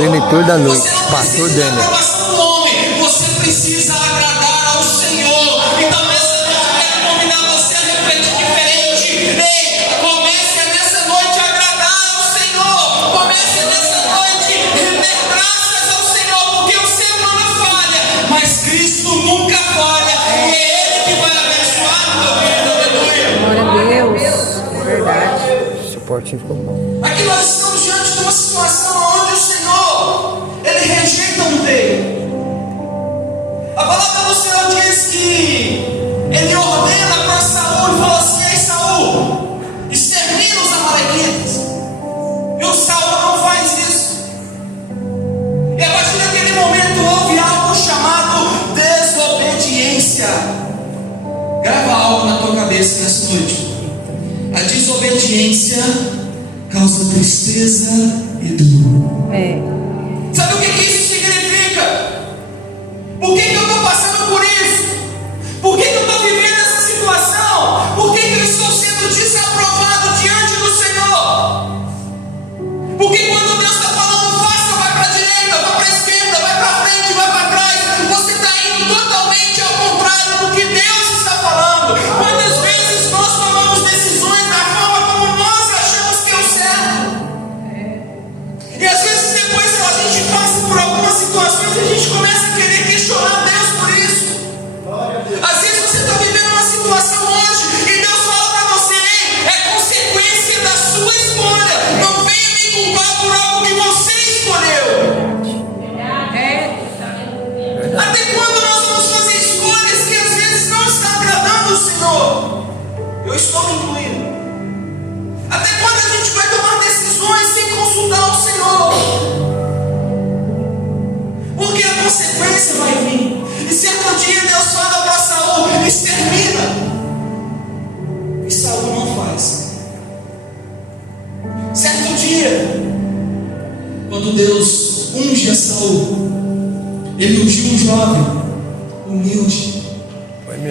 Plenitude da noite. Você não Pastor precisa da Daniel. aprovação do homem. Você precisa agradar ao Senhor. Então nessa noite eu quero convidar você a refletir diferente. Ei, comece nessa noite a agradar ao Senhor. Comece nessa noite a render graças ao Senhor, porque o ser humano falha, mas Cristo nunca falha. E é Ele que vai abençoar a tua vida. Aleluia. Glória a Deus. É verdade. O suportinho ficou bom. Aqui nós estamos diante de uma situação onde o Senhor, Ele rejeita um rei. A palavra do Senhor diz que Ele ordena para Saul e fala assim: ei Saul, extermina os amalequitas. E o Saul não faz isso. E a partir daquele momento houve algo chamado desobediência. Grava algo na tua cabeça nessa noite. A desobediência causa tristeza e dor. Sabe o que isso significa? Por que eu estou passando por isso? Por que eu estou vivendo essa situação? Por que eu estou sendo desaprovado diante do Senhor? Porque quando Deus está falando faça, vai para a direita, vai para a esquerda, vai para frente, vai para trás, você está indo totalmente ao contrário do que Deus está falando. Quantas vezes nós tomamos decisões da forma como nós achamos que é o certo? E às vezes depois que a gente passa por algumas situações, a gente começa a querer questionar Deus por isso. Às vezes você está vivendo uma situação hoje e Deus fala para você: ei, é consequência da sua escolha. Não venha me culpar por algo que você escolheu. Até quando nós vamos fazer escolhas que às vezes não estão agradando o Senhor? Eu estou me incluindo. Até quando a gente vai tomar decisões sem consultar o Senhor? Porque a consequência vai vir. E certo dia Deus fala para Saul: extermina. E Saul não faz. Certo dia, quando Deus unge a Saul, Ele ungiu um jovem humilde.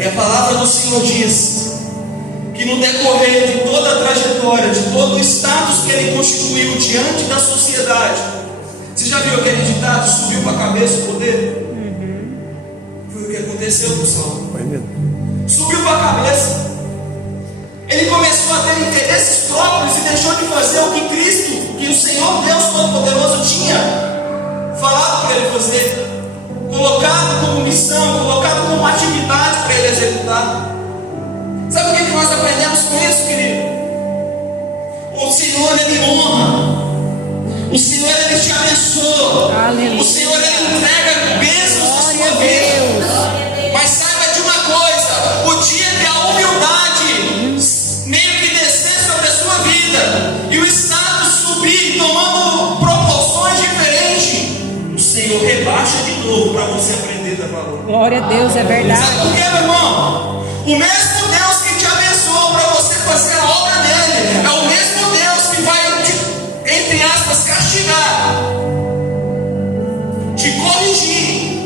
E a palavra do Senhor diz que no decorrer de toda a trajetória, de todo o status que ele constituiu diante da sociedade, você já viu aquele ditado: subiu para a cabeça o poder? Foi o que aconteceu com Saul. Subiu para a cabeça. Ele começou a ter interesses próprios e deixou de fazer o que Cristo, que o Senhor Deus Todo-Poderoso tinha falado para ele fazer, colocado como missão, colocado como atividade para ele executar. Sabe o que nós aprendemos com isso, querido? O Senhor, Ele honra. O Senhor, Ele te abençoa. Aleluia. O Senhor, Ele entrega bênçãos na sua vida. Mas saiba de uma coisa: o dia que a humildade meio que descer sobre a sua vida e o status subir, tomando proporções diferentes, o Senhor rebaixa de novo para você aprender a dar valor. Glória a Deus, é verdade. Sabe por quê, meu irmão? O mesmo Deus que te abençoou para você fazer a obra dele é o mesmo Deus que vai te, entre aspas, castigar, te corrigir,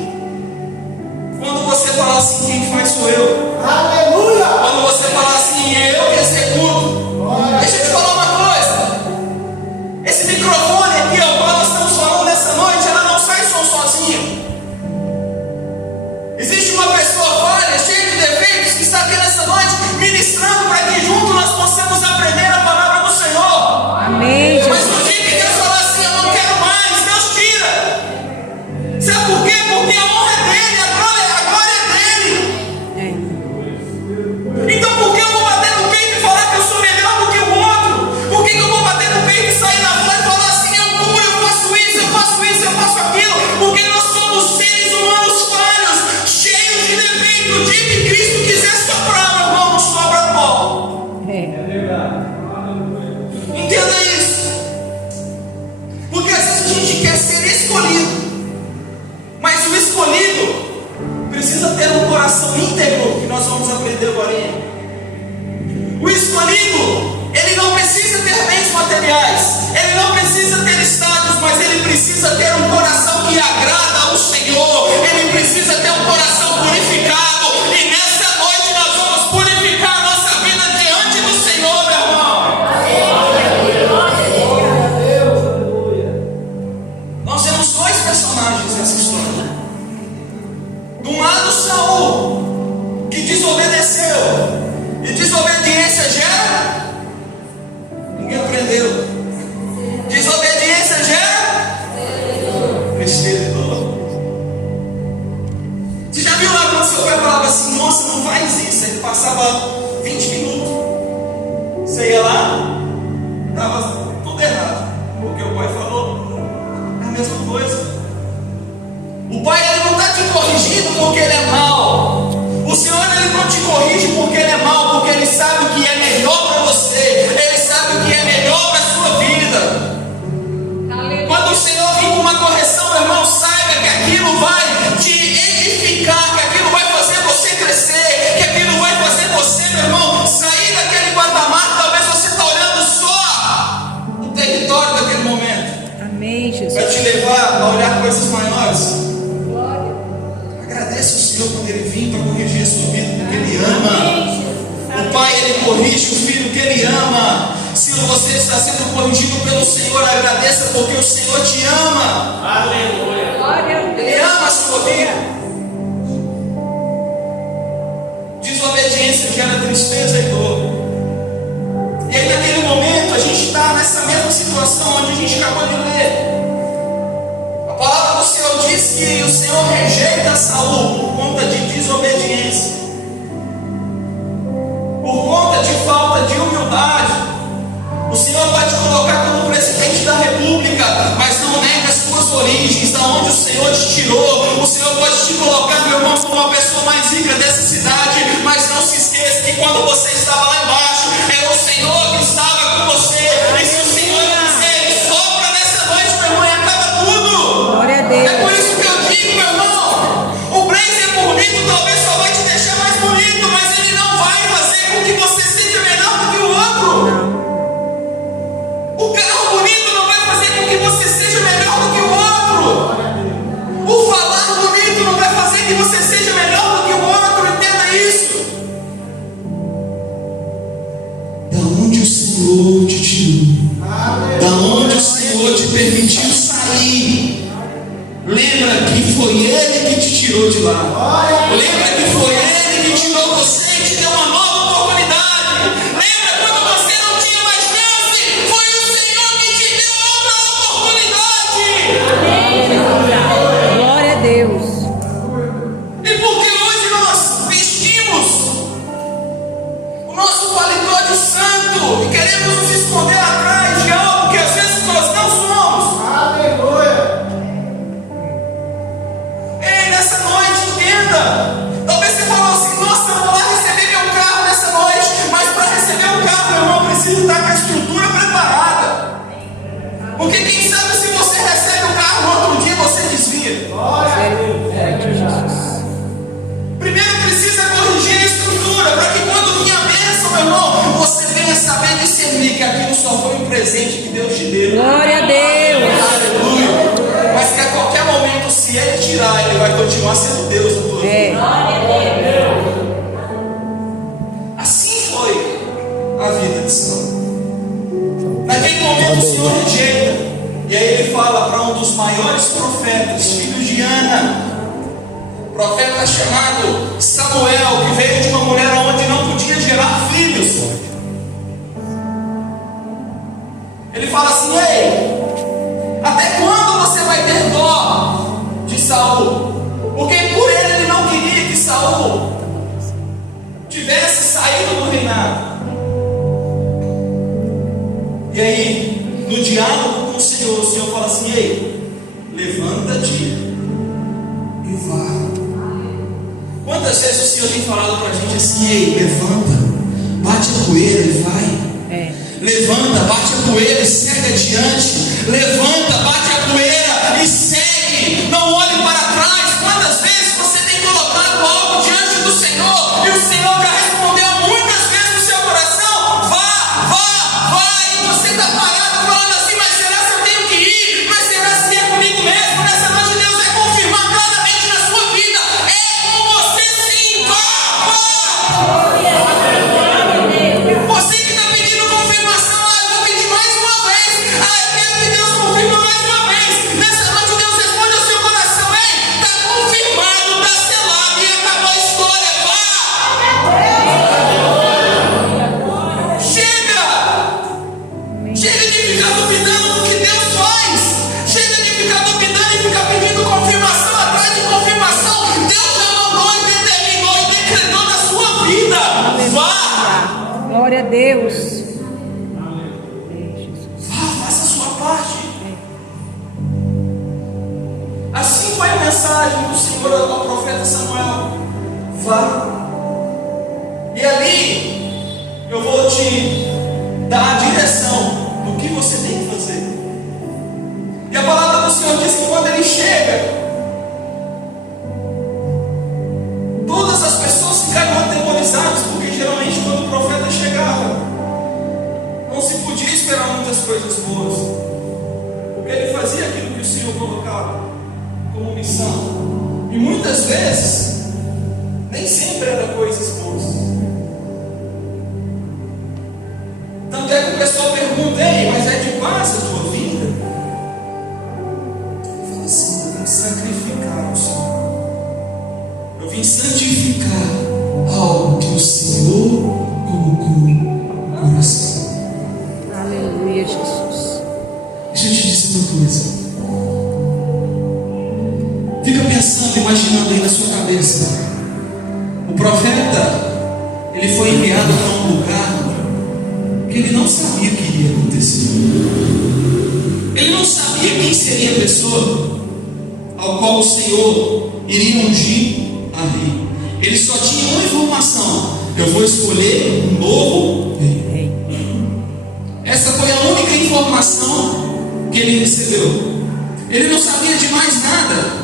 quando você falar assim: quem faz sou eu. Aleluia! Quando você falar assim: eu que executo. Deixa eu te falar uma coisa: esse microfone aqui, ó, quando nós estamos falando nessa noite, ela não sai som sozinha. Existe uma pessoa falha, cheia de defeitos, que está aqui nessa noite ministrando para que juntos nós possamos aprender a palavra do Senhor. Amém, Mas Jesus. no dia que Deus falar assim: eu não quero mais, Deus tira. Sabe por quê? Porque a honra é dele, a glória é dele. Então por que eu vou bater no peito e falar que eu sou melhor do que o outro? Por que eu vou bater no peito e sair na rua e falar assim: eu curo, eu faço isso, eu faço isso, eu faço aquilo? Porque nós somos seres humanos falhos, cheios de defeito. O dia que Cristo quiser soprar, meu irmão, não sobra pó. Entenda isso. Porque às vezes a gente quer ser escolhido, mas o escolhido precisa ter um coração íntegro, que nós vamos aprender agora. O escolhido, ele não precisa ter bens materiais, ele não precisa ter status, mas ele precisa ter um coração que agrada ao Senhor. Ele precisa ter um coração purificado. E nessa noite nós vamos purificar a nossa vida diante do Senhor, meu irmão. Nós vemos porque Ele é mau. O Senhor, Ele não te corrige porque Ele é mau, porque Ele sabe o que é melhor para você. Ele sabe o que é melhor para a sua vida. Quando o Senhor vir com uma correção, meu irmão, saiba que aquilo vai te edificar, que aquilo vai fazer você crescer, que aquilo vai fazer você, meu irmão, sair daquele patamar. Talvez você está olhando só o território daquele momento. Amém, Jesus. Vai te levar a olhar coisas maiores. Agradece o Senhor quando Ele vir para corrigir a sua vida, porque Ele ama. O Pai, Ele corrige o Filho que Ele ama. Se você está sendo corrigido pelo Senhor, agradeça, porque o Senhor te ama. Aleluia. Ele ama a sua vida. Desobediência gera tristeza e dor. E aí naquele momento a gente está nessa mesma situação onde a gente acabou de ler. A palavra do Senhor diz que o Senhor rejeita Saul por conta de desobediência, por conta de falta de humildade. O Senhor vai te colocar como presidente da república, mas não nega as suas origens, da onde o Senhor te tirou. O Senhor pode te colocar, meu irmão, como a pessoa mais rica dessa cidade, mas não se esqueça que quando você estava lá embaixo, era o Senhor que estava com você. E se o Senhor quiser, Ele sopra nessa noite, meu irmão, e acaba tudo. Glória a Deus. É por isso que eu digo, meu irmão, o blazer bonito talvez só vai te deixar mais bonito, mas ele não vai fazer com que você seja melhor do que o outro. O carro bonito não vai fazer com que você seja melhor do que o outro. O falar bonito não vai fazer que você seja melhor do que o outro. Entenda isso. Da onde o Senhor te tirou, da onde o Senhor te permitiu sair, lembra que foi Ele que te tirou de lá. Lembra que foi Ele que tirou você e te deu uma nova oportunidade. Lembra quando você não tinha mais chance, foi o Senhor que te deu outra oportunidade. Glória a Deus. E porque hoje nós vestimos o nosso paletó de santo e queremos nos esconder atrás de algo que às vezes nós não somos. Aleluia. Ei, nessa noite, entenda. Talvez você falou assim: nossa, eu vou lá receber meu carro nessa noite. Mas para receber o carro, meu irmão, precisa estar com a estrutura preparada. Porque quem sabe se você recebe o carro no outro dia, você desvia. Primeiro precisa corrigir a estrutura, para que quando vinha a bênção, meu irmão, você venha saber discernir que aquilo só foi um presente que Deus te deu. Glória a Deus. Aleluia. Mas que a qualquer momento, se Ele tirar, Ele vai continuar sendo Deus na tua vida. Assim foi a vida de Saul. Naquele momento o Senhor rejeita. E aí Ele fala para um dos maiores profetas, filho de Ana, profeta chamado Samuel, que veio de uma mulher onde não podia gerar filhos. Ele fala assim: ei, até quando você vai ter dó de Saul? Porque por ele não queria que Saul tivesse saído do reinado. E aí, no diálogo com o Senhor fala assim: ei, levanta-te e vá. Quantas vezes o Senhor tem falado para a gente assim: ei, levanta, bate a poeira e vai. Levanta, bate a poeira e segue adiante. Levanta, bate a poeira e segue. Não olhe para trás. Quantas vezes você tem colocado algo diante do Senhor e o Senhor já respondeu muitas vezes no seu coração: vá, vá, vá. E você está parado falando assim: mas será se eu tenho que ir? Mas será se é comigo mesmo? Nessa noite Deus vai confirmar claramente na sua vida: é com você sim, vá, vá. Você que está pedindo confirmação: eu vou pedir mais uma vez. Eu quero que mensagem do Senhor ao profeta Samuel: vá. E ali eu vou te dar a direção do que você tem que fazer. E a palavra do Senhor diz que quando ele chega, todas as pessoas ficaram atemorizadas, porque geralmente quando o profeta chegava, não se podia esperar muitas coisas boas, porque ele fazia aquilo que o Senhor colocava como missão, e muitas vezes nem sempre era coisas boas. Tanto é que o pessoal pergunta: ei, mas é de paz a tua vida? Eu falo assim: eu vim sacrificar o Senhor, eu vim santificar algo que o Senhor colocou no coração. Aleluia, Jesus. Deixa eu te dizer uma coisa. Fica pensando, imaginando aí na sua cabeça. O profeta, ele foi enviado para um lugar que ele não sabia o que iria acontecer. Ele não sabia quem seria a pessoa ao qual o Senhor iria ungir a rei. Ele só tinha uma informação: eu vou escolher um novo rei. Essa foi a única informação que ele recebeu. Ele não sabia de mais nada.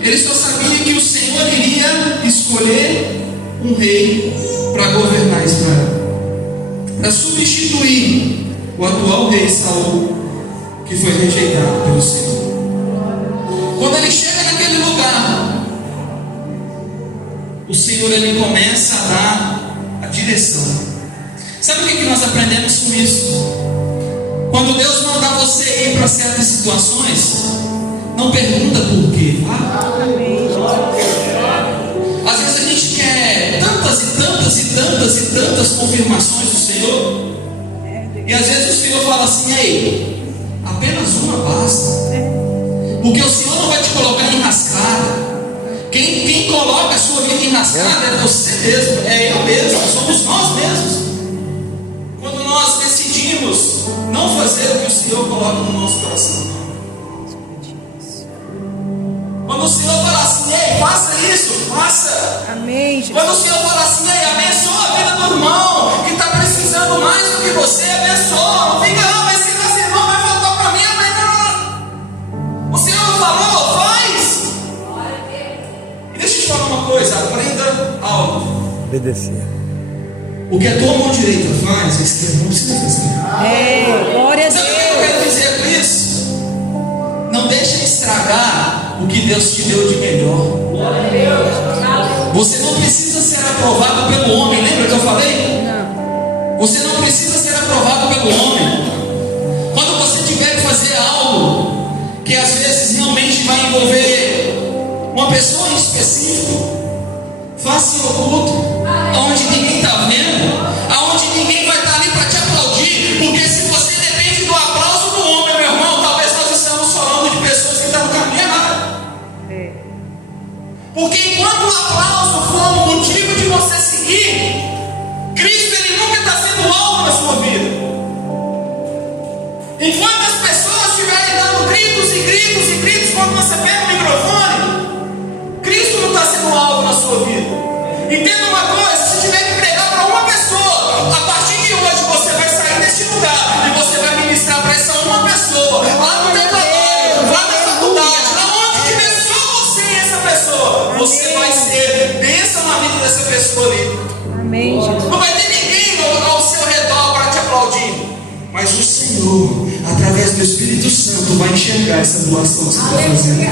Ele só sabia que o Senhor iria escolher um rei para governar Israel, para substituir o atual rei Saul, que foi rejeitado pelo Senhor. Quando ele chega naquele lugar, o Senhor ele começa a dar a direção. Sabe o que nós aprendemos com isso? Quando Deus mandar você ir para certas situações, não pergunta por quê. Às vezes a gente quer tantas e tantas e tantas e tantas confirmações do Senhor, e às vezes o Senhor fala assim: ei, apenas uma basta, porque o Senhor não vai te colocar em enrascada. Quem coloca a sua vida enrascada é você mesmo, é eu mesmo, somos nós mesmos. Quando nós decidimos não fazer o que o Senhor coloca no nosso coração. Quando o Senhor fala assim: ei, faça isso, faça. Amém, Jesus. Quando o Senhor fala assim: ei, abençoa a vida do irmão que está precisando mais do que você, abençoa. Não fica, não, mas se esse irmão vai faltar para mim, não. O Senhor falou, faz. E deixa eu te falar uma coisa: aprenda algo. Obedecer. O que a tua mão direita faz, a esquerda não precisa fazer. Glória a Sabe o que eu Deus. quero dizer com isso? Não deixa estragar o que Deus te deu de melhor. Você não precisa ser aprovado pelo homem. Lembra que eu falei? Não. Você não precisa ser aprovado pelo homem. Quando você tiver que fazer algo que às vezes realmente vai envolver uma pessoa em específico, faça em oculto, aonde ninguém está vendo, aonde ninguém vai estar ali para te aplaudir, porque se você depende do aplauso do homem, meu irmão, talvez nós estamos falando de pessoas que estão no caminho errado. Porque enquanto o aplauso for um motivo de você seguir, Cristo ele nunca está sendo alvo na sua vida. Enquanto as pessoas estiverem dando gritos e gritos e gritos quando você pega o microfone, Cristo não está sendo alvo na sua vida. Entenda uma coisa: se tiver que pregar para uma pessoa, a partir de hoje você vai sair deste lugar e você vai ministrar para essa uma pessoa, lá no declatório, lá na faculdade, lá onde tiver só você e essa pessoa, você vai ser bênção na vida dessa pessoa ali. Amém, Jesus. Não vai ter ninguém ao seu redor para te aplaudir, mas o Senhor, através do Espírito Santo, vai enxergar essa doação que você está fazendo.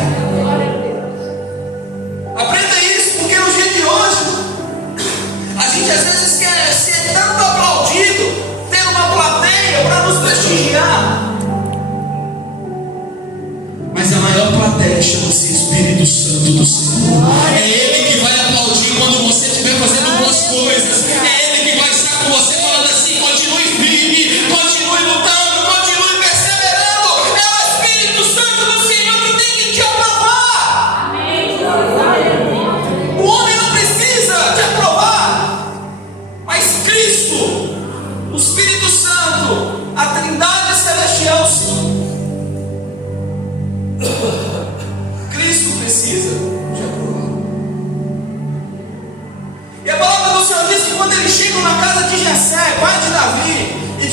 Aprenda isso, porque no dia de hoje a gente às vezes quer ser tanto aplaudido, ter uma plateia para nos prestigiar, mas a maior plateia chama-se Espírito Santo do Senhor. É Ele que vai aplaudir quando você estiver fazendo boas coisas. É Ele que vai estar com você falando assim: continue firme, continue lutando, continue perseverando. É o Espírito Santo do Senhor que tem que te aprovar. O homem não precisa te aprovar, mas Cristo, o Espírito Santo, a Trindade Celestial, sim. Cristo precisa.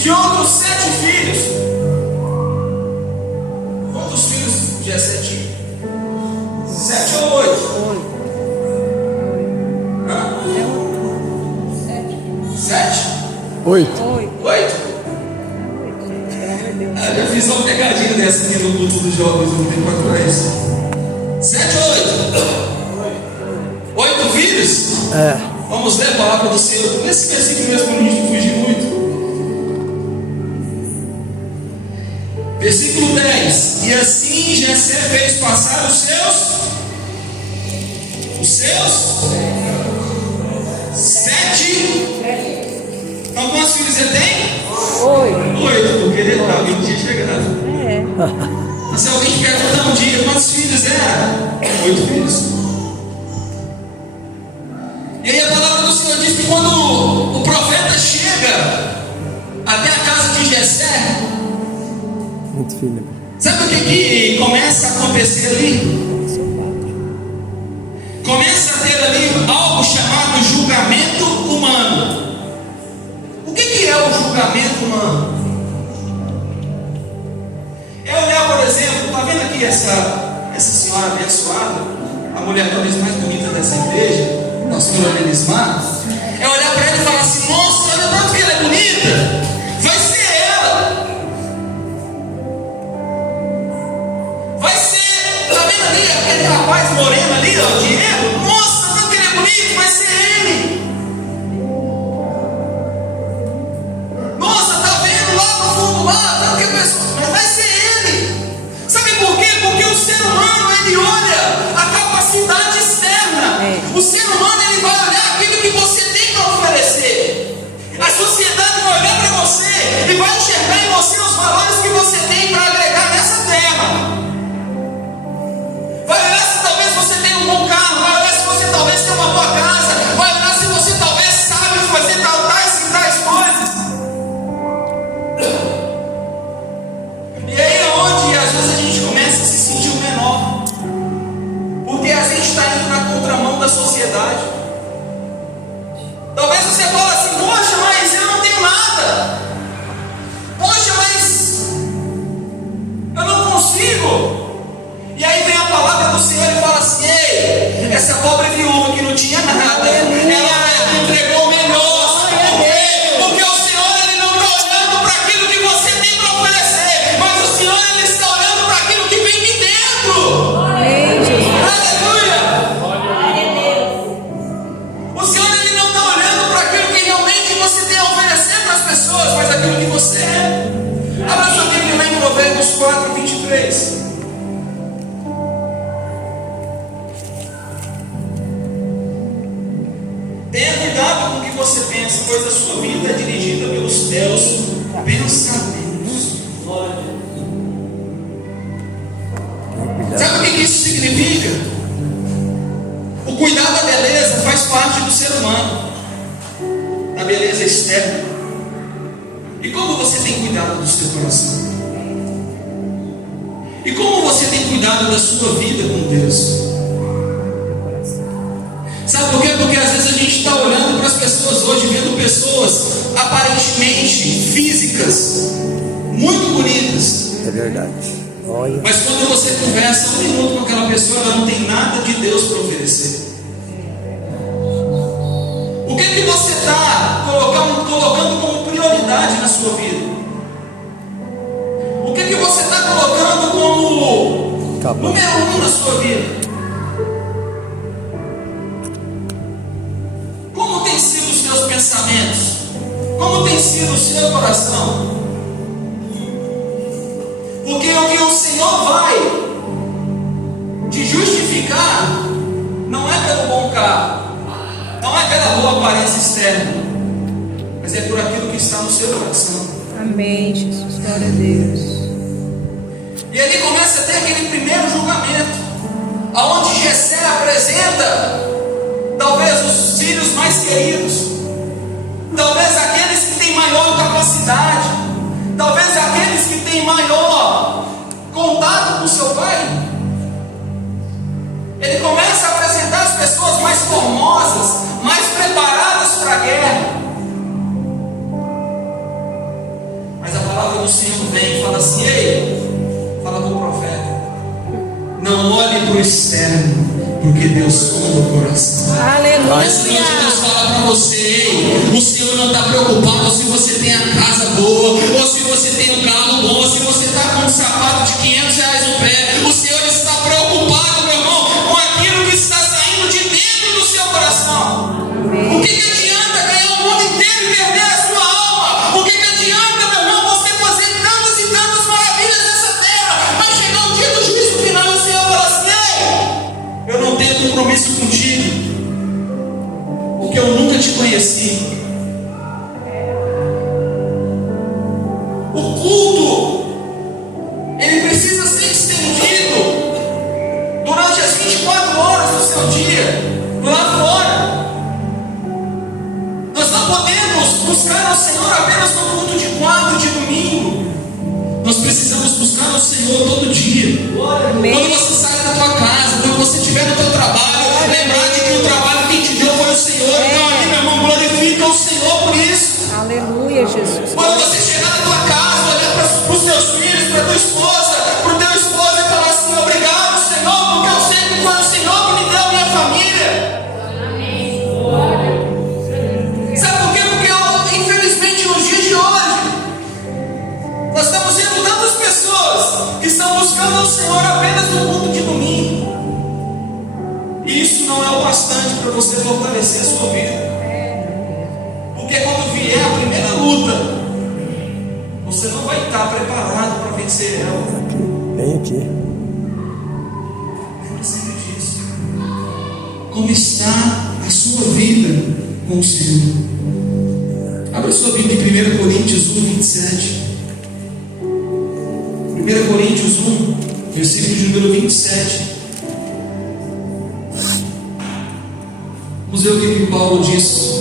de outros 7 filhos. Quantos filhos Jessé tinha? 7 ou 8? Hã? 7? 8. 8? Eu já fiz uma pegadinha dessa aqui no culto dos jovens, não tem para trás. 7 ou 8? 8 filhos? É. Vamos ler a palavra do Senhor. Nesse versículo mesmo, para a gente fugir muito. Versículo 10. E assim Jessé fez passar os seus 7. Então quantos filhos ele tem? 8, porque alguém tinha chegado. Mas se alguém perguntar um dia quantos filhos eram? 8 filhos. E aí a palavra do Senhor diz que quando o profeta chega até a casa de Jessé, Muito filho. sabe o que começa a acontecer ali? Começa a ter ali algo chamado julgamento humano. O que é o julgamento humano? É olhar, por exemplo, está vendo aqui essa senhora abençoada, a mulher talvez mais bonita dessa igreja, nossa senhora Elismar. É olhar para ela e falar assim: nossa, olha tanto que ela é bonita, vai ser ela. Vai ser, está vendo ali aquele rapaz moreno ali, ó, Diego? Nossa, tanto que ele é bonito, vai ser ele. Nossa, tá vendo lá no fundo lá, tanto que a pessoa, mas vai ser ele. Sabe por quê? Porque o ser humano, ele olha a capacidade externa. O ser humano, ele vai olhar aquilo que você tem para oferecer. A sociedade vai olhar para você e vai enxergar em você os valores que você tem para agregar nessa terra. Vai olhar se talvez você tem um bom carro, vai olhar se você talvez tem uma boa casa, vai olhar se você talvez sabe fazer tais e tais coisas. E aí é onde às vezes a gente começa a se sentir o menor, porque a gente está indo na contramão da sociedade. Talvez você fale assim: poxa, mas eu não tenho nada. Poxa, mas eu não consigo. E aí vem a palavra do Senhor e fala assim: ei, essa pobre viúva que não tinha nada, ela entregou o melhor. Sabe por quê? Porque o Senhor, ele não está olhando para aquilo que você tem para oferecer, mas o Senhor, ele está olhando para aquilo que vem de dentro. Aleluia! O Senhor, ele não está olhando para aquilo que realmente você tem a oferecer para as pessoas, mas aquilo que você é. Abra sua Bíblia lá em Provérbios 4, 23. Tenha cuidado com o que você pensa, pois a sua vida é dirigida pelos teus pensamentos. Sabe o que isso significa? O cuidar da beleza faz parte do ser humano, da beleza externa. E como você tem cuidado do seu coração? E como você tem cuidado da sua vida com Deus? Sabe por quê? Porque às vezes a gente está olhando para as pessoas hoje, vendo pessoas aparentemente físicas, muito bonitas. É verdade. Olha. Mas quando você conversa um minuto com aquela pessoa, ela não tem nada de Deus para oferecer. O que você está colocando como prioridade na sua vida? O que você está colocando como número 1 na sua vida? Como tem sido os seus pensamentos? Como tem sido o seu coração? Porque o que o Senhor vai te justificar não é pelo bom carro, não é pela boa aparência externa, mas é por aquilo que está no seu coração. Amém, Jesus. Glória a Deus. E ali começa a ter aquele primeiro julgamento, aonde Jessé apresenta talvez os filhos mais queridos, talvez aqueles que têm maior capacidade, talvez aqueles que têm maior contato com seu pai. Ele começa a apresentar as pessoas mais formosas, mais preparadas para a guerra. do Senhor vem e fala assim: ei, fala com o profeta, não olhe para o externo, porque Deus sonda o coração. Essa noite Deus fala para você: ei, o Senhor não está preocupado se você tem a casa boa, ou se você tem um carro bom, ou se você está com um sapato de R$ 500 no pé. O Senhor está preocupado, meu irmão, com aquilo que está saindo de dentro do seu coração. O que adianta ganhar o mundo inteiro e perder a sua alma? O que adianta, meu irmão, você fazer tantas e tantas maravilhas nessa terra, mas chegar o dia do juízo final e o Senhor fala assim: ei, eu não tenho compromisso contigo, porque eu nunca te conheci. O culto, ele precisa ser estendido durante as 24 horas do seu dia, lá fora. Nós não podemos buscar ao Senhor apenas no culto de quarta, de domingo. Nós precisamos buscar ao Senhor todo dia. Quando você sai da tua casa, quando você estiver no teu trabalho, lembrar de que o trabalho que te deu foi o Senhor. Então ali, meu irmão, glorifica o Senhor por isso. Aleluia, Jesus. Quando você chegar na tua casa, olhar para os teus filhos, para a tua esposa, para o teu esposo e falar assim: obrigado, Senhor, porque eu sei que foi o Senhor que me deu a minha família. Sabe por quê? Porque infelizmente nos dias de hoje nós estamos vendo tantas pessoas que estão buscando ao Senhor apenas no culto de domingo, e isso não é o bastante para você fortalecer a sua vida. Porque quando vier a primeira luta, você não vai estar preparado para vencer ela. Vem aqui. Lembra sempre disso. Como está a sua vida com o Senhor? Abra sua Bíblia em 1 Coríntios 1, 27. 1 Coríntios 1, versículo de número 27. Vamos ver o que Paulo diz.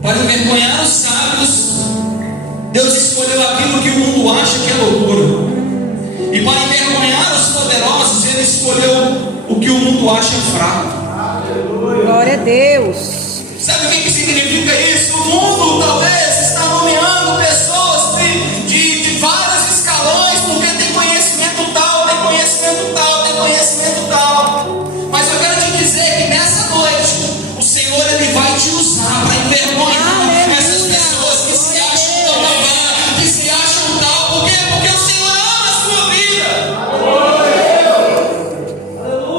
Para envergonhar os sábios, Deus escolheu aquilo que o mundo acha que é loucura. E para envergonhar os poderosos, Ele escolheu o que o mundo acha fraco. Glória a Deus. Sabe o que significa isso? O mundo talvez está nomeando pessoas de vários escalões, porque tem conhecimento tal, tem conhecimento tal, tem conhecimento tal. Mas eu quero te dizer que nessa noite o Senhor, Ele vai te usar para envergonhar essas pessoas que se acham tão bambam, que se acham tal. Por quê? Porque o Senhor ama a sua vida.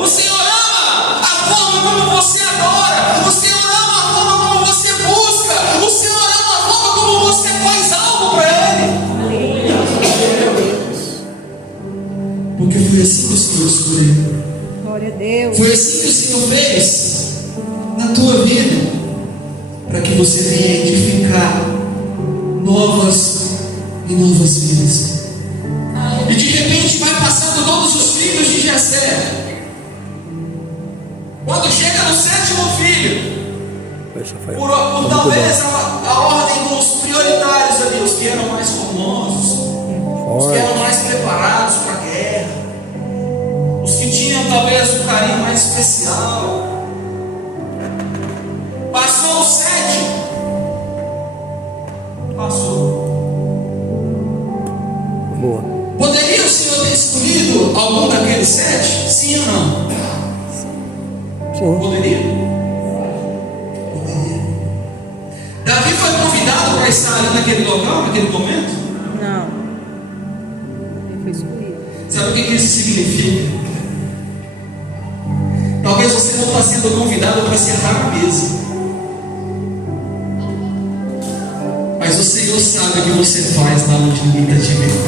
O Senhor ama a forma como você adora. O Senhor ama a forma como você busca. O Senhor ama a forma como você faz algo para Ele. Porque foi assim que o Senhor escolheu. Glória a Deus. Foi assim que o Senhor fez na tua vida, para que você venha edificar novas e novas vidas. E de repente vai passando todos os filhos de Jessé. Quando chega no 7º filho, por talvez a ordem dos prioritários ali, os que eram mais formosos, os que eram mais preparados para a guerra, os que tinham talvez um carinho mais especial. Passou o 7. Passou. Boa. Poderia o Senhor ter escolhido algum daqueles 7? Sim ou não? Sim. Poderia? Poderia. Davi foi convidado para estar ali naquele local, naquele momento? Não. Ele foi escolhido. Sabe o que isso significa? Talvez você não está sendo convidado para sentar na mesa, mas o Senhor sabe o que você faz na onde ninguém está te vendo.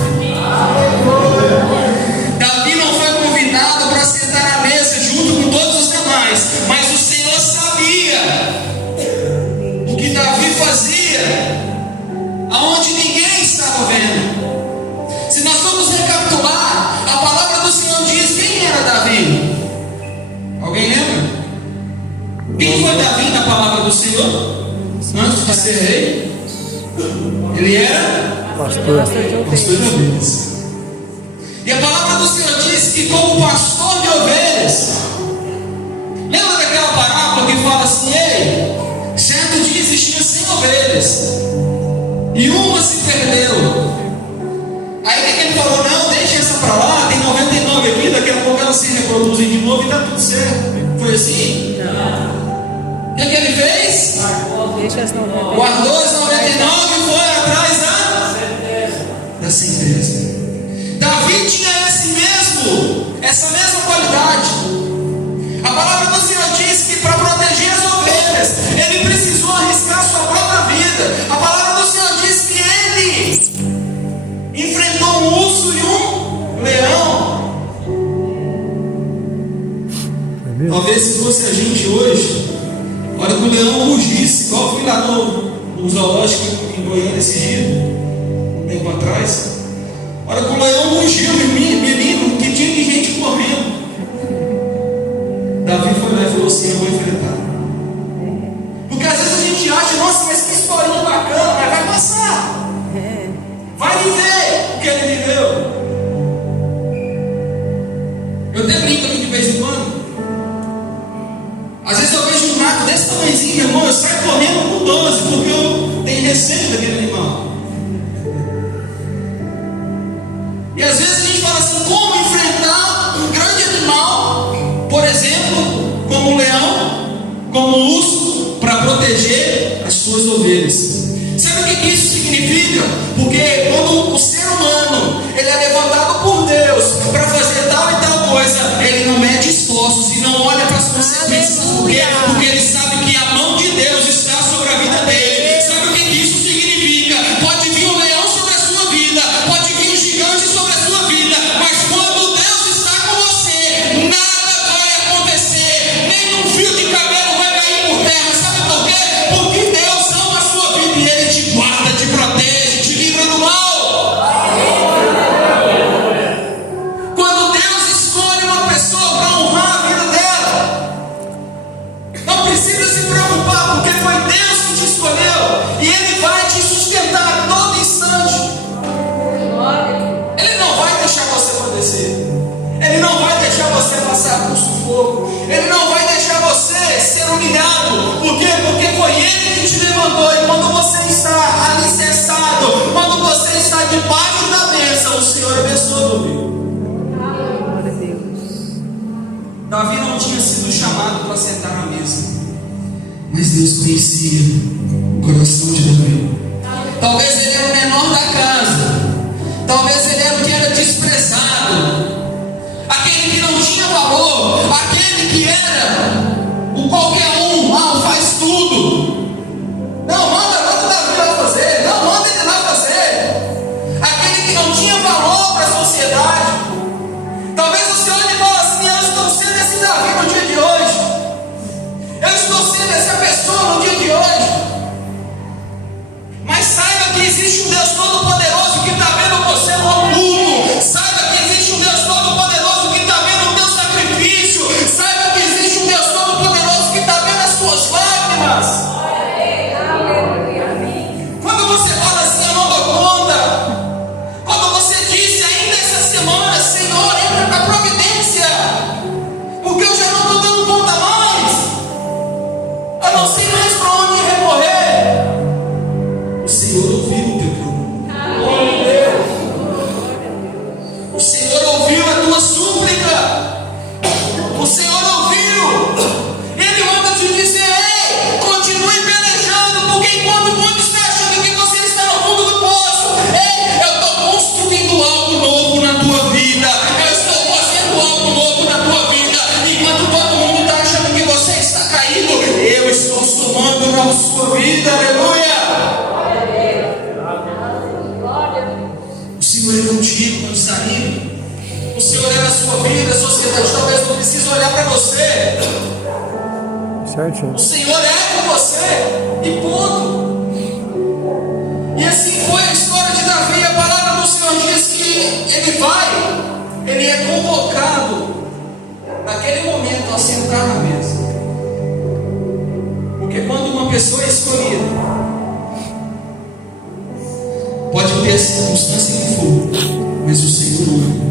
Davi não foi convidado para sentar na mesa junto com todos os demais, mas o Senhor sabia o que Davi fazia aonde ninguém estava vendo. Se nós formos recapitular, a palavra do Senhor diz quem era Davi. Alguém lembra? Quem foi Davi na palavra do Senhor? Antes de ser rei, ele era Pastor. pastor de ovelhas. E a palavra do Senhor diz que como pastor de ovelhas, lembra daquela parábola que fala assim: ei, certo dia existiam 100 ovelhas, e uma se perdeu. Aí o que ele falou? Não, deixa essa para lá, tem 99 aqui, daqui a pouco elas se reproduzem de novo e está tudo certo. Foi assim? Não. O que ele fez? Deixa as 99. Guardou as 99 e foi atrás da centésima. Davi tinha essa mesma qualidade. A palavra do Senhor diz que para proteger as ovelhas, ele precisou arriscar sua própria vida. A palavra do Senhor diz que ele enfrentou um urso e um leão. Talvez se fosse a gente hoje, a hora que o leão rugisse, igual eu fui lá no zoológico em Goiânia esse dia, um tempo atrás, a hora que o leão rugiu em mim, menino, que tinha de gente correndo, Davi foi lá e falou assim: eu vou enfrentar. Porque às vezes a gente acha, nossa, mas que historinha bacana, mas vai passar. Vai viver o que ele viveu. Eu até brinco aqui de vez em quando. Às vezes eu vejo um rato desse tamanhozinho, meu irmão, eu saio correndo com 12, porque eu tenho receio daquele animal. E às vezes a gente fala assim: como enfrentar um grande animal, por exemplo, como o leão, como o urso, para proteger as suas ovelhas. Sabe o que isso significa? Porque quando o ser humano ele é levantado por Deus para fazer tal e tal coisa, ele não mede esforços e não olha para as consequências. Por quê? Porque ele sabe que a mão de Deus está sobre a vida dele. Sabe o que isso significa? Pode vir um leão sobre a sua vida, pode vir um gigante sobre a sua vida, mas quando Deus está com você, nada vai acontecer, nem um fio de cabelo vai cair por terra. Sabe por quê? Porque Deus ama a sua vida e Ele te guarda, te protege, te livra do mal. Quando Deus escolhe uma pessoa para honrar a vida dela, não precisa se preocupar, porque foi Deus que te escolheu e Ele vai te sustentar a todo instante. Ele não vai deixar você padecer, Ele não vai deixar você passar por sufoco, Ele não vai deixar você ser humilhado. Por quê? Porque foi Ele que te levantou. E quando você está alicerçado, quando você está debaixo da bênção, o Senhor abençoa o filho. Glória a Deus. Davi não tinha sido chamado para sentar na mesa, mas Deus conhecia o coração de Davi. Talvez ele era o menor da casa, talvez ele era o que era desprezado, aquele que não tinha valor, aquele que era o qualquer um, faz tudo. Não, manda Davi lá fazer, não, manda ele lá fazer. Aquele que não tinha valor para a sociedade. Talvez você olhe e fale assim: eu estou sendo esse Davi no dia de hoje, eu estou sendo essa pessoa no dia de hoje. Mas saiba que existe um Deus Todo-Poderoso que está vendo você no oculto. Saiba que existe um Deus Todo-Poderoso que está vendo o teu sacrifício. Saiba que existe um Deus Todo-Poderoso que está vendo as tuas lágrimas. Quando você fala assim: eu não dou conta. Quando você disse ainda essa semana: Senhor, entra na providência, porque eu já não estou dando conta mais, eu não sei mais para onde recorrer. O Senhor ouviu o teu clamor. O Senhor ouviu a tua súplica. O Senhor ouviu. Ele manda te dizer: ei, continue pelejando, porque enquanto muitos estão achando que você está no fundo do poço, ei, eu estou construindo algo novo na tua vida. Eu estou fazendo algo novo na tua vida. Enquanto todo mundo está achando que você está caído, eu estou somando na sua vida. Aleluia. O Senhor é contigo, não desanime. O Senhor é na sua vida. A sociedade talvez não precise olhar para você. Certinho. O Senhor é com você e ponto. E assim foi a história de Davi. A palavra do Senhor diz que ele é convocado naquele momento a sentar na mesa. Porque quando uma pessoa é escolhida, pode ter a circunstância que for, mas o Senhor ouve.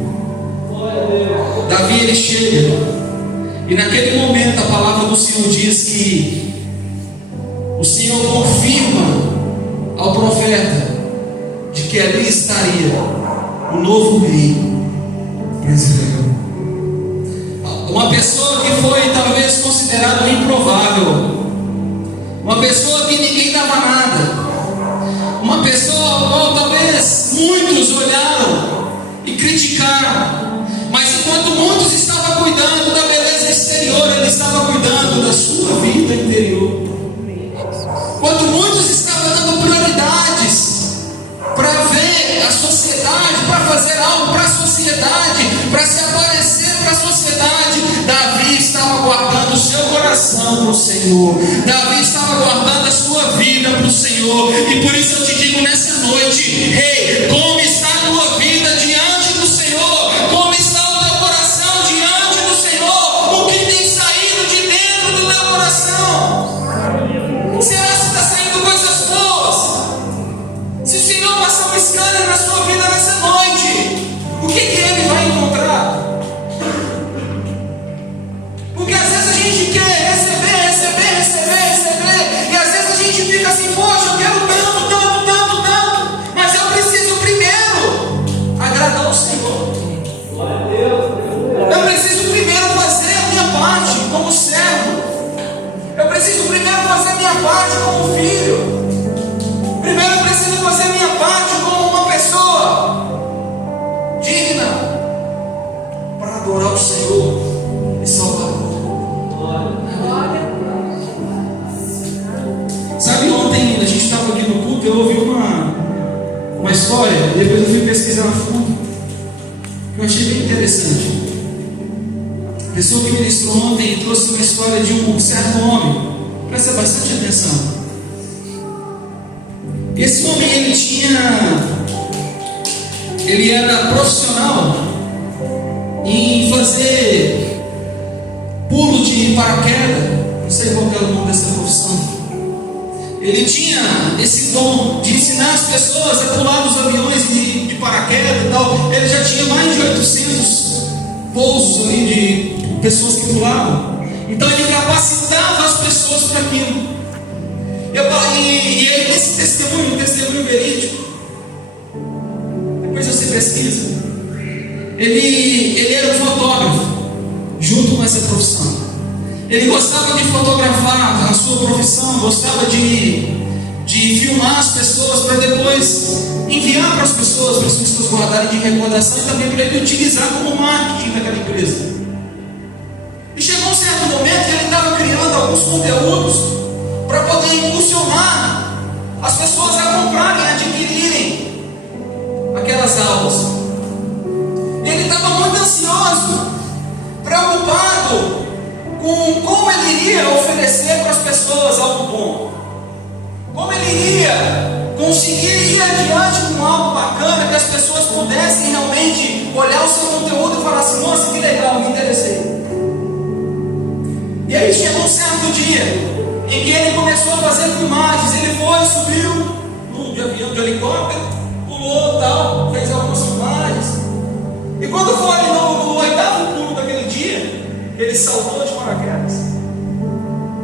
Davi ele chega, e naquele momento a palavra do Senhor diz que o Senhor confirma ao profeta de que ali estaria o novo rei de Israel. Uma pessoa que foi talvez considerada improvável, uma pessoa que ninguém dava nada, uma pessoa a qual talvez muitos olharam e criticaram, mas enquanto muitos estavam cuidando da beleza exterior, ele estava cuidando da sua vida interior. Enquanto muitos estavam dando prioridades para ver a sociedade, para fazer algo para a sociedade, para se aparecer para a sociedade, Davi estava guardando o seu coração para o Senhor. Davi estava guardando a sua vida para o Senhor. E por isso eu te digo nessa noite: Rei, como está a tua vida diante do Senhor? Como está o teu coração diante do Senhor? O que tem saído de dentro do teu coração? Será que está saindo coisas boas? Se o Senhor passar um scanner na sua vida nessa noite, o que Ele vai encontrar? Porque às vezes a gente quer receber, e às vezes a gente fica assim: poxa, eu quero tanto, mas eu preciso primeiro agradar o Senhor. Eu preciso primeiro fazer a minha parte como servo. Eu preciso primeiro fazer a minha parte como filho. Primeiro eu preciso fazer a minha parte como uma pessoa digna para adorar o Senhor e Salvador. Sabe, ontem a gente estava aqui no culto, eu ouvi uma história, depois eu fui pesquisar a fundo, que eu achei bem interessante. A pessoa que ministrou ontem trouxe uma história de um certo homem. Presta bastante atenção. Esse homem, ele era profissional em fazer pulo de paraquedas. Não sei qual é o nome dessa profissão. Ele tinha esse dom de ensinar as pessoas a pular dos aviões de paraquedas e tal. Ele já tinha mais de 800 pousos ali de pessoas que pulavam. Então ele capacitava as pessoas para aquilo. E aí nesse testemunho verídico, depois você pesquisa, ele era um fotógrafo junto com essa profissão. Ele gostava de fotografar a sua profissão, gostava de filmar as pessoas para depois enviar para as pessoas guardarem de recordação e também para ele utilizar como marketing daquela empresa. E chegou um certo momento que ele estava criando alguns conteúdos para poder impulsionar as pessoas a comprarem, a adquirirem aquelas aulas. E ele estava muito ansioso, preocupado com como ele iria oferecer para as pessoas algo bom, como ele iria conseguir ir adiante com algo bacana, que as pessoas pudessem realmente olhar o seu conteúdo e falar assim: nossa, que legal, me interessei. E aí chegou um certo dia em que ele começou a fazer filmagens. Ele foi, subiu de avião, de helicóptero, pulou, tal, fez algumas filmagens. E quando foi no oitavo pulo daquele dia, ele saltou de paraquedas.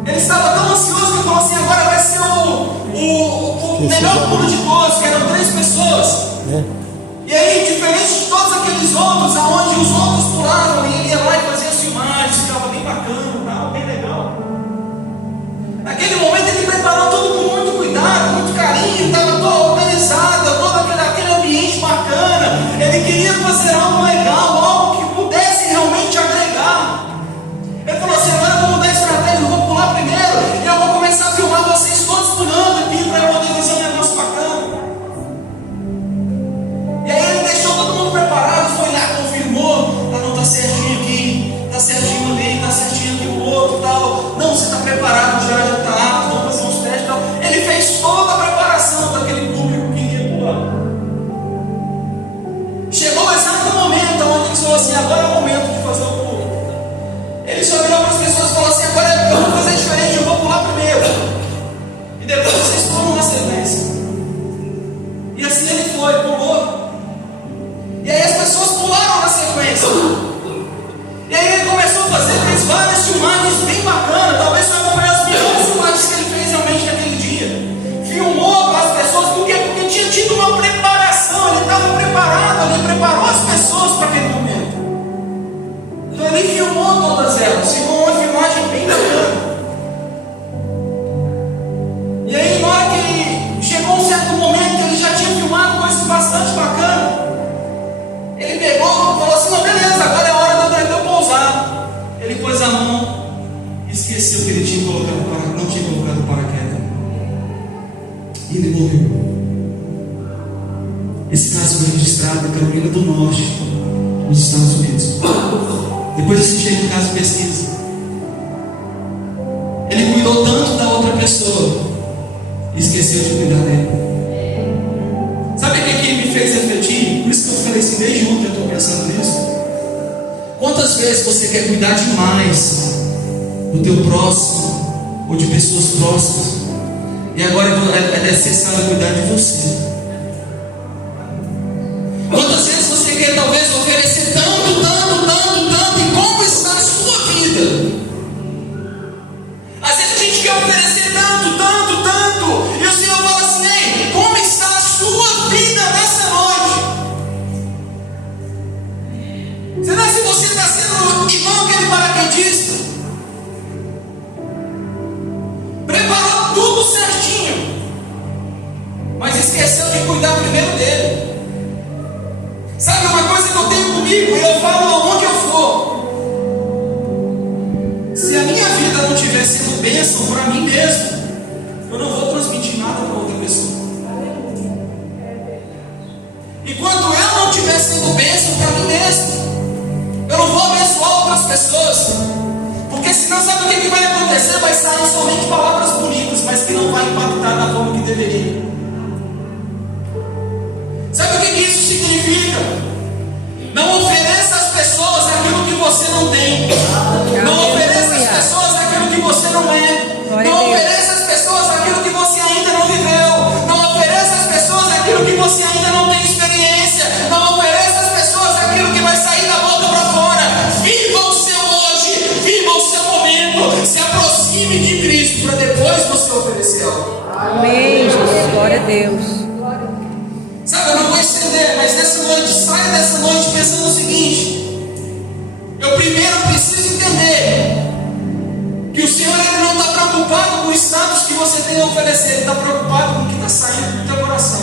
Ele estava tão ansioso que falou assim: agora vai ser o melhor pulo de todos, que eram 3 pessoas. E aí, diferente de todos aqueles outros, aonde os outros pulavam, e ele ia lá e fazia as filmagens, ficava bem bacana, tal, bem legal. Naquele momento ele preparou tudo com muito cuidado, muito carinho, estava todo organizado, todo aquele ambiente bacana. Ele queria fazer algo legal, algo que pudesse realmente agregar. Ele falou assim: agora eu vou mudar a estratégia, eu vou pular primeiro, e eu vou começar a filmar vocês todos pulando aqui para eu poder fazer um negócio bacana. E aí ele deixou todo mundo preparado, foi lá, confirmou: não, está certinho aqui, está certinho ali, está certinho aqui o outro e tal. Não, você está preparado já está apto, vamos fazer uns testes e tal. Ele fez toda a preparação daquele público que iria pular. Chegou o exato momento onde ele falou assim: agora é o momento de fazer o pulo. Ele só virou para as pessoas e falou assim: agora eu vou fazer diferente, eu vou pular primeiro, e depois vocês pulam na sequência. E assim ele foi, pulou. E aí as pessoas pularam na sequência. E aí ele começou a fazer, fez várias filmagens bem bacanas. Talvez foi uma das melhores filmagens que ele fez realmente naquele dia. Filmou para as pessoas, por quê? Porque tinha tido uma preparação que ele tinha colocado não tinha colocado paraquedas. E ele morreu. Esse caso foi registrado na Carolina do Norte, nos Estados Unidos. Depois eu assisti o caso de pesquisa. Ele cuidou tanto da outra pessoa e esqueceu de cuidar dele. Sabe o que me fez refletir? Por isso que eu falei assim, desde ontem eu estou pensando nisso. Quantas vezes você quer cuidar demais do teu próximo ou de pessoas próximas e agora é necessário cuidar de você? Quantas vezes você quer talvez oferecer tanto, e como está a sua vida? Às vezes a gente quer oferecer tanto, e o Senhor fala assim: ei, como está a sua vida nessa noite? Será que você está sendo igual aquele paraquedista? Preparou tudo certinho, mas esqueceu de cuidar primeiro dele. Sabe uma coisa que eu tenho comigo e eu falo aonde eu for? Se a minha vida não estiver sendo bênção para mim mesmo, eu não vou transmitir nada para outra pessoa. Enquanto eu não estiver sendo bênção para mim mesmo, eu não vou abençoar outras pessoas. Porque senão sabe o que vai acontecer? Vai sair somente palavras bonitas, mas que não vai impactar na forma que deveria. Sabe o que isso significa? Não ofereça às pessoas aquilo que você não tem. Não ofereça às pessoas aquilo que você não é. Não ofereça às pessoas aquilo que você ainda não viveu. Não ofereça às pessoas aquilo que você ainda não tem experiência. Não ofereça às pessoas aquilo que vai sair da boca para fora. Viva o seu hoje, viva o seu momento. Se aproxime de Cristo para depois você oferecer algo. Amém, Jesus. Glória a Deus. Sabe, eu não vou estender, mas nessa noite, saia dessa noite pensando o seguinte: eu primeiro preciso entender que o Senhor ele não está preocupado com o status que você tem a oferecer, Ele está preocupado com o que está saindo do teu coração.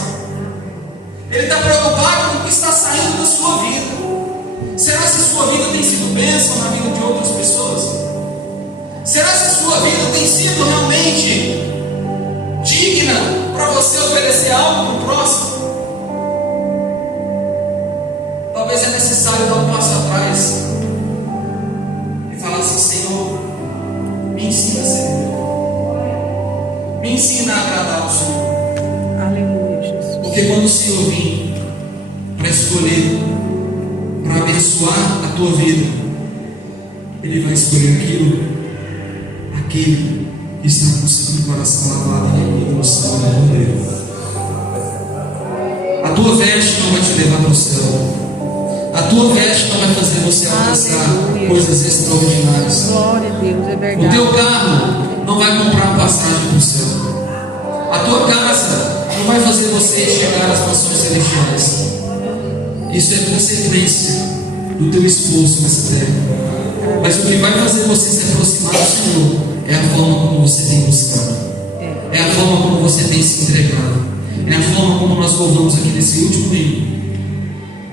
Ele está preocupado com o que está saindo da sua vida. Será que a sua vida tem sido bênção na vida de outras pessoas? Será que a sua vida tem sido realmente digna para você oferecer algo para o próximo? Talvez é necessário dar um passo atrás e falar assim: Senhor, me ensina a ser teu. Me ensina a agradar ao Senhor. Aleluia, Jesus. Porque quando o Senhor vir para escolher, para abençoar a tua vida, Ele vai escolher aquele que está com o seu coração lavado no sangue do Cordeiro. A tua veste não vai te levar para o céu. A tua veste não vai fazer você alcançar coisas extraordinárias. Glória a Deus, é verdade. O teu carro não vai comprar passagem para o céu. A tua casa não vai fazer você chegar às mansões celestiais. Isso é consequência do teu esforço nessa terra. Mas o que vai fazer você se aproximar do Senhor é a forma como você tem buscado. É a forma como você tem se entregado. É a forma como nós louvamos aqui nesse último hino.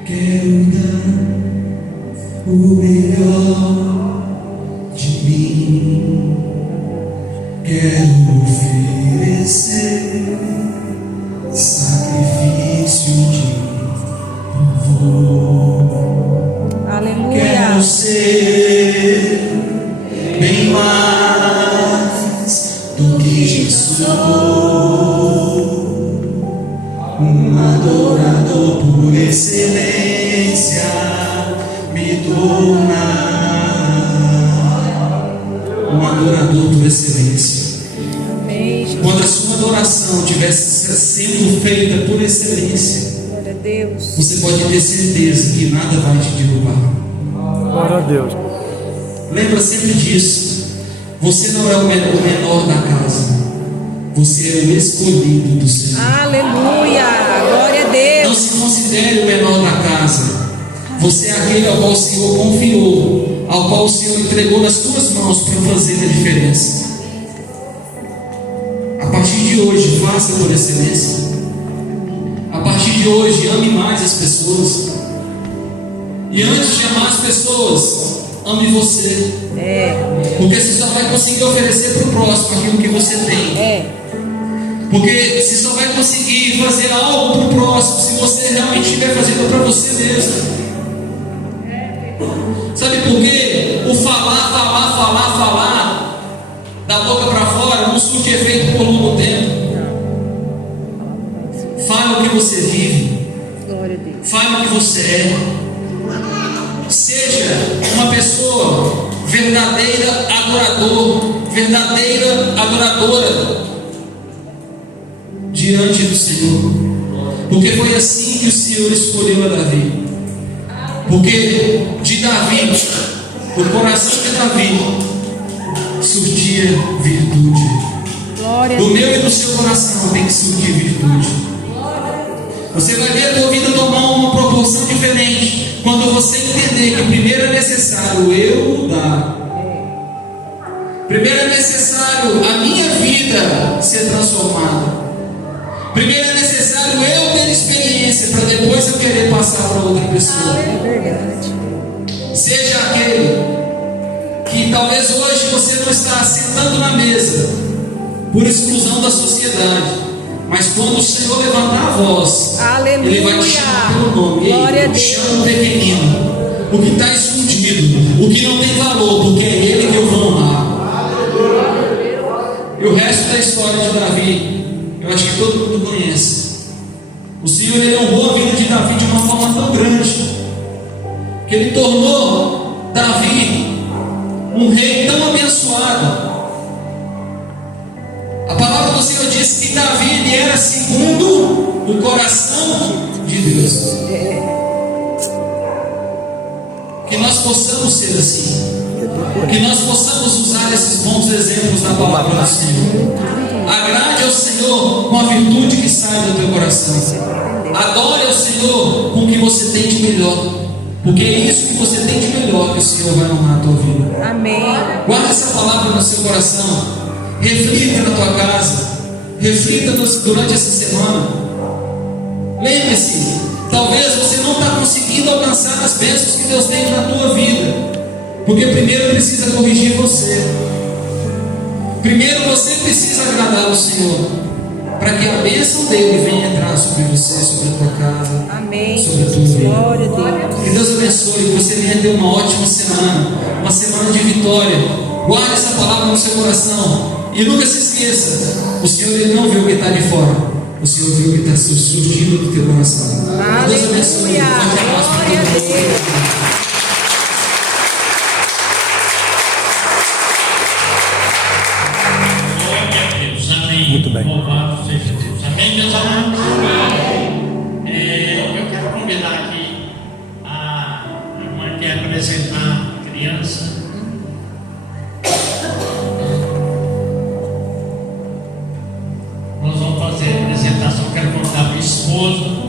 Quero dar o melhor de mim. Quero oferecer sacrifício de louvor. Aleluia. Quero ser bem mais do que Jesus. Um adorador por excelência me tornar. Um adorador por excelência. Amém. Quando a sua adoração estiver sendo feita por excelência, Glória a Deus. você pode ter certeza que nada vai te derrubar. Glória a Deus. Lembra sempre disso. Você não é o menor da casa. Você é o escolhido do Senhor. Aleluia. Glória a Não Deus. se considere o menor da casa. Você é aquele ao qual o Senhor confiou, ao qual o Senhor entregou nas suas mãos para fazer a diferença. A partir de hoje, faça por excelência. A partir de hoje, ame mais as pessoas. E antes de amar as pessoas, ame você. Porque você só vai conseguir oferecer para o próximo aquilo que você tem. Porque você só vai conseguir fazer algo para o próximo se você realmente estiver fazendo para você mesmo. Sabe por quê? O falar da boca para fora não surte efeito por longo tempo. Fale o que você vive. Glória a Deus. Fale o que você é. Seja uma pessoa verdadeira adoradora diante do Senhor. Porque foi assim que o Senhor escolheu a Davi. Porque de Davi, o coração de Davi surtia virtude. Glória a Do Deus. meu e do seu coração tem que surtir virtude. Você vai ver a tua vida tomar uma proporção diferente quando você entender que primeiro é necessário eu dar. Primeiro é necessário a minha vida ser transformada. Primeiro é necessário eu ter experiência para depois eu querer passar para outra pessoa. É verdade. Seja aquele que talvez hoje você não está sentando na mesa por exclusão da sociedade. Mas quando o Senhor levantar a voz, Aleluia. Ele vai te chamar pelo nome. Glória a Ei, Deus. chama o pequenino, o que está escondido, o que não tem valor, porque é Ele que eu vou honrar. E o resto da história de Davi, eu acho que todo mundo conhece. O Senhor, Ele honrou a vida de Davi de uma forma tão grande, que Ele tornou Davi um rei tão abençoado. A palavra do Senhor diz que Davi ele era segundo o coração de Deus. Que nós possamos ser assim. Que nós possamos usar esses bons exemplos da palavra do Senhor. Agrade ao Senhor com a virtude que sai do teu coração. Adore ao Senhor com o que você tem de melhor. Porque é isso que você tem de melhor que o Senhor vai honrar a tua vida. Amém. Guarda essa palavra no seu coração. Reflita na tua casa. Reflita durante essa semana. Lembre-se, talvez você não está conseguindo alcançar as bênçãos que Deus tem na tua vida. Porque primeiro precisa corrigir você. Primeiro você precisa agradar ao Senhor, para que a bênção dele venha entrar sobre você, sobre a tua casa, Amém. sobre a tua vida. Glória a Deus. Que Deus abençoe, que você venha ter uma ótima semana, uma semana de vitória. Guarde essa palavra no seu coração. E nunca se esqueça, o Senhor ele não viu o que está de fora, o Senhor viu o que está surgindo do teu coração. Deus abençoe. Aleluia. Forte abraço para Glória a todos vocês. Deus. Glória a Deus, amém. Muito bem. Louvado seja Deus, amém, meus amados? Eu quero convidar aqui a irmã que quer apresentar a criança. Nós vamos fazer a apresentação, quero convidar o esposo.